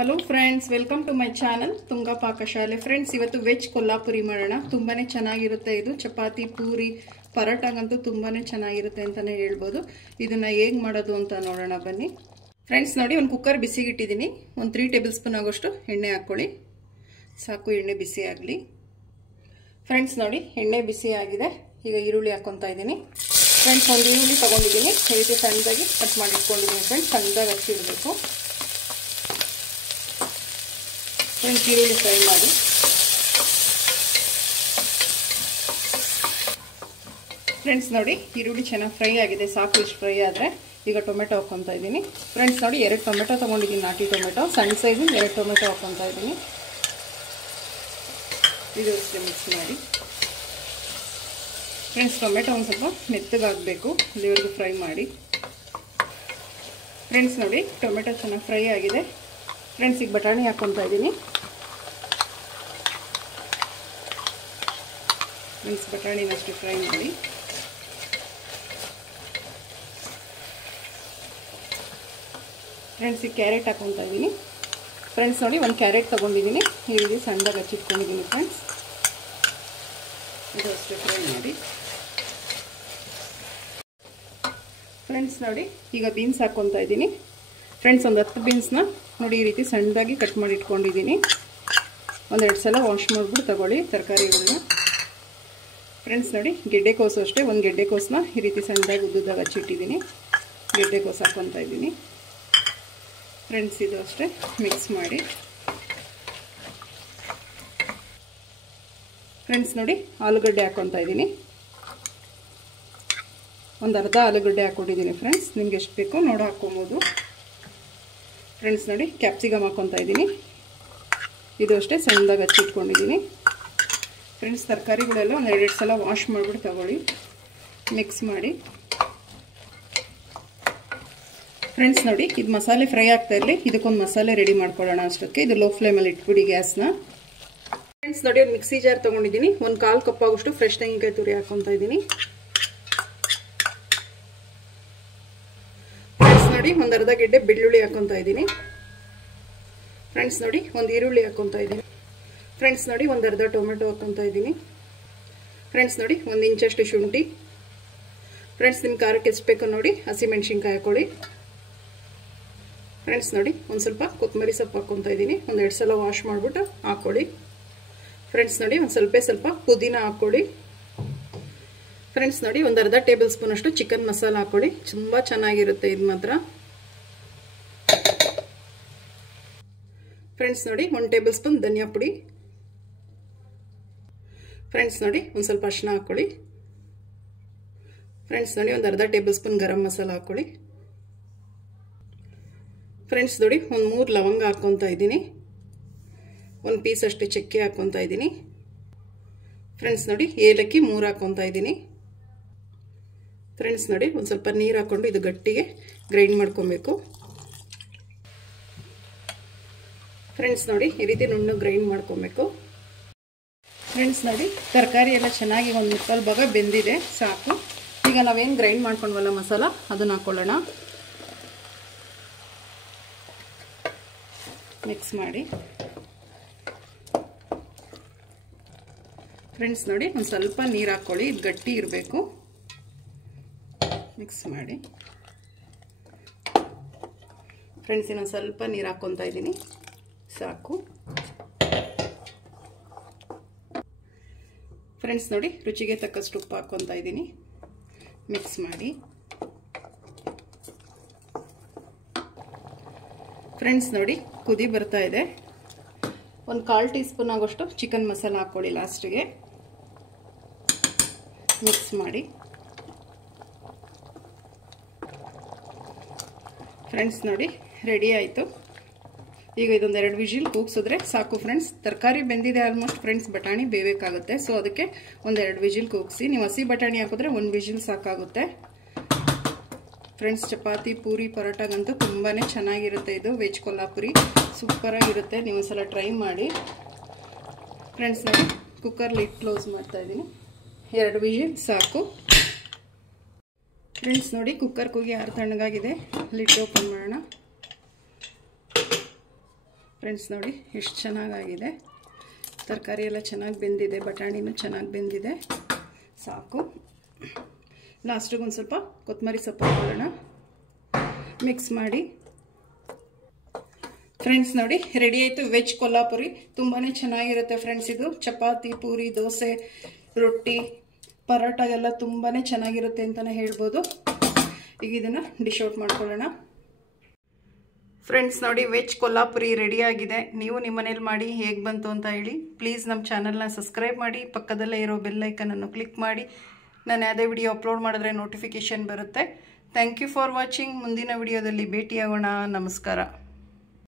Hello friends, welcome to my channel Tunga ಪಾಕಶಾಲೆ. Friends, ಇವತ್ತು veg Kolhapuri ಮಾಡೋಣ. ತುಂಬಾನೇ ಚೆನ್ನಾಗಿರುತ್ತೆ ಇದು. ಚಪಾತಿ, ಪೂರಿ, ಪರೋಟಾಗಂತೂ ತುಂಬಾನೇ ಚೆನ್ನಾಗಿರುತ್ತೆ ಅಂತಾನೆ ಹೇಳ್ಬೋದು. ಇದನ್ನ ಹೇಗೆ ಮಾಡೋದು ಅಂತ ನೋಡೋಣ ಬನ್ನಿ. ಫ್ರೆಂಡ್ಸ್ ನೋಡಿ, ಒಂದು ಕುಕ್ಕರ್ ಬಿಸಿಗಿಟ್ಟಿದ್ದೀನಿ. ಒಂದು 3 ಟೇಬಲ್ ಸ್ಪೂನ್ ಆಗೋಷ್ಟು ಎಣ್ಣೆ ಹಾಕ್ಕೊಳ್ಳಿ. ಸಾಕು, ಎಣ್ಣೆ ಬಿಸಿ ಆಗಲಿ. ಫ್ರೆಂಡ್ಸ್ ನೋಡಿ, ಎಣ್ಣೆ ಬಿಸಿ ಆಗಿದೆ. ಈಗ ಈರುಳ್ಳಿ ಹಾಕ್ಕೊತಾ ಇದ್ದೀನಿ. ಫ್ರೆಂಡ್ಸ್, ಒಂದು ಈರುಳ್ಳಿ ತೊಗೊಂಡಿದ್ದೀನಿ. ಈ ರೀತಿ ಸಣ್ಣದಾಗಿ ಕಟ್ ಮಾಡಿ ಇಟ್ಕೊಂಡಿದ್ದೀನಿ. ಫ್ರೆಂಡ್ಸ್, ಸಣ್ಣದಾಗಿ ಹಚ್ಚಿಡಬೇಕು. ಫ್ರೆಂಡ್ಸ್, ಈರುಳ್ಳಿ ಫ್ರೈ ಮಾಡಿ. ಫ್ರೆಂಡ್ಸ್ ನೋಡಿ, ಈರುಳ್ಳಿ ಚೆನ್ನಾಗಿ ಫ್ರೈ ಆಗಿದೆ. ಸಾಕು, ಇಷ್ಟು ಫ್ರೈ ಆದರೆ ಈಗ ಟೊಮೆಟೊ ಹಾಕ್ಕೊತಾ ಇದ್ದೀನಿ. ಫ್ರೆಂಡ್ಸ್ ನೋಡಿ, 2 ಟೊಮೆಟೊ ತೊಗೊಂಡಿದ್ದೀನಿ. ನಾಟಿ ಟೊಮೆಟೊ ಸಣ್ಣ ಸೈಜಿಂದ 2 ಟೊಮೆಟೊ ಹಾಕ್ಕೊತಾ ಇದ್ದೀನಿ. ಇದು ಅಷ್ಟೇ ಮಿಕ್ಸ್ ಮಾಡಿ. ಫ್ರೆಂಡ್ಸ್, ಟೊಮೆಟೊ ಒಂದು ಸ್ವಲ್ಪ ಮೆತ್ತಗಾಗಬೇಕು, ಅಲ್ಲಿವರೆಗೂ ಫ್ರೈ ಮಾಡಿ. ಫ್ರೆಂಡ್ಸ್ ನೋಡಿ, ಟೊಮೆಟೊ ಚೆನ್ನಾಗಿ ಫ್ರೈ ಆಗಿದೆ. ಫ್ರೆಂಡ್ಸ್, ಈಗ ಬಟಾಣಿ ಹಾಕ್ಕೊತಾ ಇದ್ದೀನಿ. ಫ್ರೆಂಡ್ಸ್, ಬಟಾಣಿನಷ್ಟು ಫ್ರೈ ಮಾಡಿ. ಫ್ರೆಂಡ್ಸ್, ಈಗ ಕ್ಯಾರೆಟ್ ಹಾಕ್ಕೊತಾ ಇದ್ದೀನಿ. ಫ್ರೆಂಡ್ಸ್ ನೋಡಿ, ಒಂದು ಕ್ಯಾರೆಟ್ ತೊಗೊಂಡಿದ್ದೀನಿ. ಈ ರೀತಿ ಸಣ್ಣದಾಗಿ ಹಚ್ಚಿಟ್ಕೊಂಡಿದ್ದೀನಿ. ಫ್ರೆಂಡ್ಸ್, ಇದು ಅಷ್ಟೇ ಫ್ರೈ ಮಾಡಿ. ಫ್ರೆಂಡ್ಸ್ ನೋಡಿ, ಈಗ ಬೀನ್ಸ್ ಹಾಕ್ಕೊತಾ ಇದ್ದೀನಿ. ಫ್ರೆಂಡ್ಸ್, ಒಂದು 10 ಬೀನ್ಸ್ನ ನೋಡಿ ಈ ರೀತಿ ಸಣ್ಣದಾಗಿ ಕಟ್ ಮಾಡಿ ಇಟ್ಕೊಂಡಿದ್ದೀನಿ. 1-2 ಸಲ ವಾಶ್ ಮಾಡಿಬಿಟ್ಟು ತಗೊಳ್ಳಿ ತರಕಾರಿಗಳನ್ನ. ಫ್ರೆಂಡ್ಸ್ ನೋಡಿ, ಗೆಡ್ಡೆಕೋಸು ಅಷ್ಟೇ. ಒಂದು ಗೆಡ್ಡೆಕೋಸನ್ನ ಈ ರೀತಿ ಸಣ್ಣದಾಗಿ ಉದ್ದುದಾಗಿ ಹಚ್ಚಿಟ್ಟಿದ್ದೀನಿ. ಗೆಡ್ಡೆಕೋಸು ಹಾಕ್ಕೊತಾ ಇದ್ದೀನಿ. ಫ್ರೆಂಡ್ಸ್, ಇದು ಅಷ್ಟೇ ಮಿಕ್ಸ್ ಮಾಡಿ. ಫ್ರೆಂಡ್ಸ್ ನೋಡಿ, ಆಲೂಗಡ್ಡೆ ಹಾಕ್ಕೊತಾ ಇದ್ದೀನಿ. ಒಂದು ಅರ್ಧ ಆಲೂಗಡ್ಡೆ ಹಾಕ್ಕೊಂಡಿದ್ದೀನಿ. ಫ್ರೆಂಡ್ಸ್, ನಿಮ್ಗೆ ಎಷ್ಟು ಬೇಕೋ ನೋಡಿ ಹಾಕ್ಕೊಬೋದು. ಫ್ರೆಂಡ್ಸ್ ನೋಡಿ, ಕ್ಯಾಪ್ಸಿಕಮ್ ಹಾಕ್ಕೊತಾ ಇದ್ದೀನಿ. ಇದು ಅಷ್ಟೇ ಸಣ್ಣದಾಗಿ ಹಚ್ಚಿಟ್ಕೊಂಡಿದ್ದೀನಿ. ಫ್ರೆಂಡ್ಸ್, ತರಕಾರಿಗಳೆಲ್ಲ 1-2 ಸಲ ವಾಶ್ ಮಾಡಿಬಿಟ್ಟು ತಗೊಳ್ಳಿ. ಮಿಕ್ಸ್ ಮಾಡಿ. ಫ್ರೆಂಡ್ಸ್ ನೋಡಿ, ಇದು ಮಸಾಲೆ ಫ್ರೈ ಆಗ್ತಾ ಇರಲಿ. ಇದಕ್ಕೊಂದು ಮಸಾಲೆ ರೆಡಿ ಮಾಡ್ಕೊಳ್ಳೋಣ. ಅಷ್ಟಕ್ಕೆ ಇದು ಲೋ ಫ್ಲೇಮಲ್ಲಿ ಇಟ್ಬಿಡಿ ಗ್ಯಾಸ್ನ. ಫ್ರೆಂಡ್ಸ್ ನೋಡಿ, ಒಂದು ಮಿಕ್ಸಿ ಜಾರ್ ತೊಗೊಂಡಿದ್ದೀನಿ. ಒಂದು 1/4 ಕಪ್ ಆಗೋಷ್ಟು ಫ್ರೆಶ್ ತೆಂಗಿನಕಾಯಿ ತುರಿ ಹಾಕ್ಕೊತಾ ಇದ್ದೀನಿ. ಫ್ರೆಂಡ್ಸ್ ನೋಡಿ, ಒಂದು ಅರ್ಧ ಗೆಡ್ಡೆ ಬೆಳ್ಳುಳ್ಳಿ ಹಾಕ್ಕೊತಾ ಇದ್ದೀನಿ. ಫ್ರೆಂಡ್ಸ್ ನೋಡಿ, ಒಂದು ಈರುಳ್ಳಿ ಹಾಕ್ಕೊತಾ ಇದ್ದೀನಿ. ಫ್ರೆಂಡ್ಸ್ ನೋಡಿ, ಒಂದು ಅರ್ಧ ಟೊಮೆಟೊ ಹಾಕ್ಕೊತಾ ಇದ್ದೀನಿ. ಫ್ರೆಂಡ್ಸ್ ನೋಡಿ, 1 ಇಂಚಷ್ಟು ಶುಂಠಿ. ಫ್ರೆಂಡ್ಸ್, ನಿಮ್ಮ ಖಾರಕ್ಕೆ ಎಷ್ಟು ಬೇಕೋ ನೋಡಿ ಹಸಿಮೆಣ್ಸಿನ್ಕಾಯಿ ಹಾಕ್ಕೊಳ್ಳಿ. ಫ್ರೆಂಡ್ಸ್ ನೋಡಿ, ಒಂದು ಸ್ವಲ್ಪ ಕೊತ್ತಂಬರಿ ಸೊಪ್ಪು ಹಾಕ್ಕೊತಾ ಇದ್ದೀನಿ. 1-2 ಸಲ ವಾಶ್ ಮಾಡಿಬಿಟ್ಟು ಹಾಕ್ಕೊಳ್ಳಿ. ಫ್ರೆಂಡ್ಸ್ ನೋಡಿ, ಒಂದು ಸ್ವಲ್ಪ ಪುದೀನ ಹಾಕ್ಕೊಳ್ಳಿ. ಫ್ರೆಂಡ್ಸ್ ನೋಡಿ, ಒಂದು ಅರ್ಧ ಟೇಬಲ್ ಸ್ಪೂನ್ ಅಷ್ಟು ಚಿಕನ್ ಮಸಾಲ ಹಾಕ್ಕೊಳ್ಳಿ. ತುಂಬ ಚೆನ್ನಾಗಿರುತ್ತೆ ಇದು ಮಾತ್ರ. ಫ್ರೆಂಡ್ಸ್ ನೋಡಿ, 1 ಟೇಬಲ್ ಸ್ಪೂನ್ ಧನಿಯಾ ಪುಡಿ. ಫ್ರೆಂಡ್ಸ್ ನೋಡಿ, ಒಂದು ಸ್ವಲ್ಪ ಅರಿಶಿನ ಹಾಕ್ಕೊಳ್ಳಿ. ಫ್ರೆಂಡ್ಸ್ ನೋಡಿ, ಒಂದು ಅರ್ಧ ಟೇಬಲ್ ಸ್ಪೂನ್ ಗರಂ ಮಸಾಲ ಹಾಕ್ಕೊಳ್ಳಿ. ಫ್ರೆಂಡ್ಸ್ ನೋಡಿ, ಒಂದು 3 ಲವಂಗ ಹಾಕ್ಕೊತಾ ಇದ್ದೀನಿ. 1 ಪೀಸ್ ಅಷ್ಟು ಚಕ್ಕೆ ಹಾಕ್ಕೊತಾ ಇದ್ದೀನಿ. ಫ್ರೆಂಡ್ಸ್ ನೋಡಿ, ಏಲಕ್ಕಿ 3 ಹಾಕ್ಕೊತಾ ಇದ್ದೀನಿ. ಫ್ರೆಂಡ್ಸ್ ನೋಡಿ, ಒಂದು ಸ್ವಲ್ಪ ನೀರು ಹಾಕ್ಕೊಂಡು ಇದು ಗಟ್ಟಿಗೆ ಗ್ರೈಂಡ್ ಮಾಡ್ಕೊಬೇಕು. ಫ್ರೆಂಡ್ಸ್ ನೋಡಿ, ಈ ರೀತಿ ನುಣ್ಣಗೆ ಗ್ರೈಂಡ್ ಮಾಡ್ಕೊಬೇಕು. ಫ್ರೆಂಡ್ಸ್ ನೋಡಿ, ತರಕಾರಿ ಎಲ್ಲ ಚೆನ್ನಾಗಿ ಒಂದು 3/4 ಭಾಗ ಬೆಂದಿದೆ. ಸಾಕು. ಈಗ ನಾವೇನು ಗ್ರೈಂಡ್ ಮಾಡ್ಕೊಂಡ್ವಲ್ಲ ಮಸಾಲ, ಅದನ್ನು ಹಾಕ್ಕೊಳ್ಳೋಣ. ಮಿಕ್ಸ್ ಮಾಡಿ. ಫ್ರೆಂಡ್ಸ್ ನೋಡಿ, ಒಂದು ಸ್ವಲ್ಪ ನೀರು ಹಾಕ್ಕೊಳ್ಳಿ. ಇದು ಗಟ್ಟಿ ಇರಬೇಕು. ಮಿಕ್ಸ್ ಮಾಡಿ. ಫ್ರೆಂಡ್ಸ್, ಇನ್ನೊಂದು ಸ್ವಲ್ಪ ನೀರು ಹಾಕ್ಕೊತಾ ಇದ್ದೀನಿ. ಸಾಕು. ಫ್ರೆಂಡ್ಸ್ ನೋಡಿ, ರುಚಿಗೆ ತಕ್ಕಷ್ಟು ಉಪ್ಪು ಹಾಕ್ಕೊತಾ ಇದ್ದೀನಿ. ಮಿಕ್ಸ್ ಮಾಡಿ. ಫ್ರೆಂಡ್ಸ್ ನೋಡಿ, ಕುದಿ ಬರ್ತಾ ಇದೆ. ಒಂದು 1/4 ಟೀ ಸ್ಪೂನ್ ಆಗೋಷ್ಟು ಚಿಕನ್ ಮಸಾಲ ಹಾಕ್ಕೊಳ್ಳಿ ಲಾಸ್ಟಿಗೆ. ಮಿಕ್ಸ್ ಮಾಡಿ. ಫ್ರೆಂಡ್ಸ್ ನೋಡಿ, ರೆಡಿ ಆಯಿತು. ಈಗ ಇದೊಂದು 2 ವಿಜಿಲ್ ಕೂಗಿಸಿದ್ರೆ ಸಾಕು. ಫ್ರೆಂಡ್ಸ್, ತರಕಾರಿ ಬೆಂದಿದೆ ಆಲ್ಮೋಸ್ಟ್. ಫ್ರೆಂಡ್ಸ್, ಬಟಾಣಿ ಬೇಯಬೇಕಾಗುತ್ತೆ. ಸೊ ಅದಕ್ಕೆ ಒಂದು 2 ವಿಜಿಲ್ ಕೂಗಿಸಿ. ನೀವು ಹಸಿ ಬಟಾಣಿ ಹಾಕಿದ್ರೆ 1 ವಿಜಿಲ್ ಸಾಕಾಗುತ್ತೆ. ಫ್ರೆಂಡ್ಸ್, ಚಪಾತಿ, ಪೂರಿ, ಪರೋಟಾಗಂತೂ ತುಂಬಾ ಚೆನ್ನಾಗಿರುತ್ತೆ ಇದು. ವೆಜ್ ಕೊಲ್ಲಾಪುರಿ ಸೂಪರಾಗಿರುತ್ತೆ. ನೀವು ಒಂದ್ಸಲ ಟ್ರೈ ಮಾಡಿ. ಫ್ರೆಂಡ್ಸ್ ನೋಡಿ, ಕುಕ್ಕರ್ ಲಿಡ್ ಕ್ಲೋಸ್ ಮಾಡ್ತಾ ಇದ್ದೀನಿ. 2 ವಿಜಿಲ್ ಸಾಕು. ಫ್ರೆಂಡ್ಸ್ ನೋಡಿ ಕುಕ್ಕರ್ ಕೂಗಿ ಆರು ತಣ್ಣಗಾಗಿದೆ ಲಿಡ್ ಓಪನ್ ಮಾಡೋಣ ಫ್ರೆಂಡ್ಸ್ ನೋಡಿ ಎಷ್ಟು ಚೆನ್ನಾಗಾಗಿದೆ. ತರಕಾರಿ ಎಲ್ಲ ಚೆನ್ನಾಗಿ ಬೆಂದಿದೆ, ಬಟಾಣಿನೂ ಚೆನ್ನಾಗಿ ಬೆಂದಿದೆ. ಸಾಕು. ಲಾಸ್ಟಿಗೆ ಒಂದು ಸ್ವಲ್ಪ ಕೊತ್ತಂಬರಿ ಸೊಪ್ಪು ಹಾಕೊಳ್ಳೋಣ. ಮಿಕ್ಸ್ ಮಾಡಿ. ಫ್ರೆಂಡ್ಸ್ ನೋಡಿ ರೆಡಿ ಆಯಿತು ವೆಜ್ ಕೊಲ್ಲಾಪುರಿ. ತುಂಬಾ ಚೆನ್ನಾಗಿರುತ್ತೆ ಫ್ರೆಂಡ್ಸ್. ಇದು ಚಪಾತಿ, ಪೂರಿ, ದೋಸೆ, ರೊಟ್ಟಿ, ಪರೋಟ ಎಲ್ಲ ತುಂಬಾ ಚೆನ್ನಾಗಿರುತ್ತೆ ಅಂತಲೇ ಹೇಳ್ಬೋದು. ಈಗ ಇದನ್ನು ಡಿಶ್ ಔಟ್ ಮಾಡ್ಕೊಳ್ಳೋಣ. ಫ್ರೆಂಡ್ಸ್ ನೋಡಿ ವೆಜ್ ಕೊಲ್ಲಾಪುರಿ ರೆಡಿಯಾಗಿದೆ. ನೀವು ನಿಮ್ಮ ಮನೇಲಿ ಮಾಡಿ ಹೇಗೆ ಬಂತು ಅಂತ ಹೇಳಿ. ಪ್ಲೀಸ್ ನಮ್ಮ ಚಾನಲ್ನ ಸಬ್ಸ್ಕ್ರೈಬ್ ಮಾಡಿ, ಪಕ್ಕದಲ್ಲೇ ಇರೋ ಬೆಲ್ ಐಕನನ್ನು ಕ್ಲಿಕ್ ಮಾಡಿ. ನಾನು ಯಾವುದೇ ವಿಡಿಯೋ ಅಪ್ಲೋಡ್ ಮಾಡಿದ್ರೆ ನೋಟಿಫಿಕೇಷನ್ ಬರುತ್ತೆ. Thank you for watching. ಮುಂದಿನ ವಿಡಿಯೋದಲ್ಲಿ ಭೇಟಿಯಾಗೋಣ. ನಮಸ್ಕಾರ.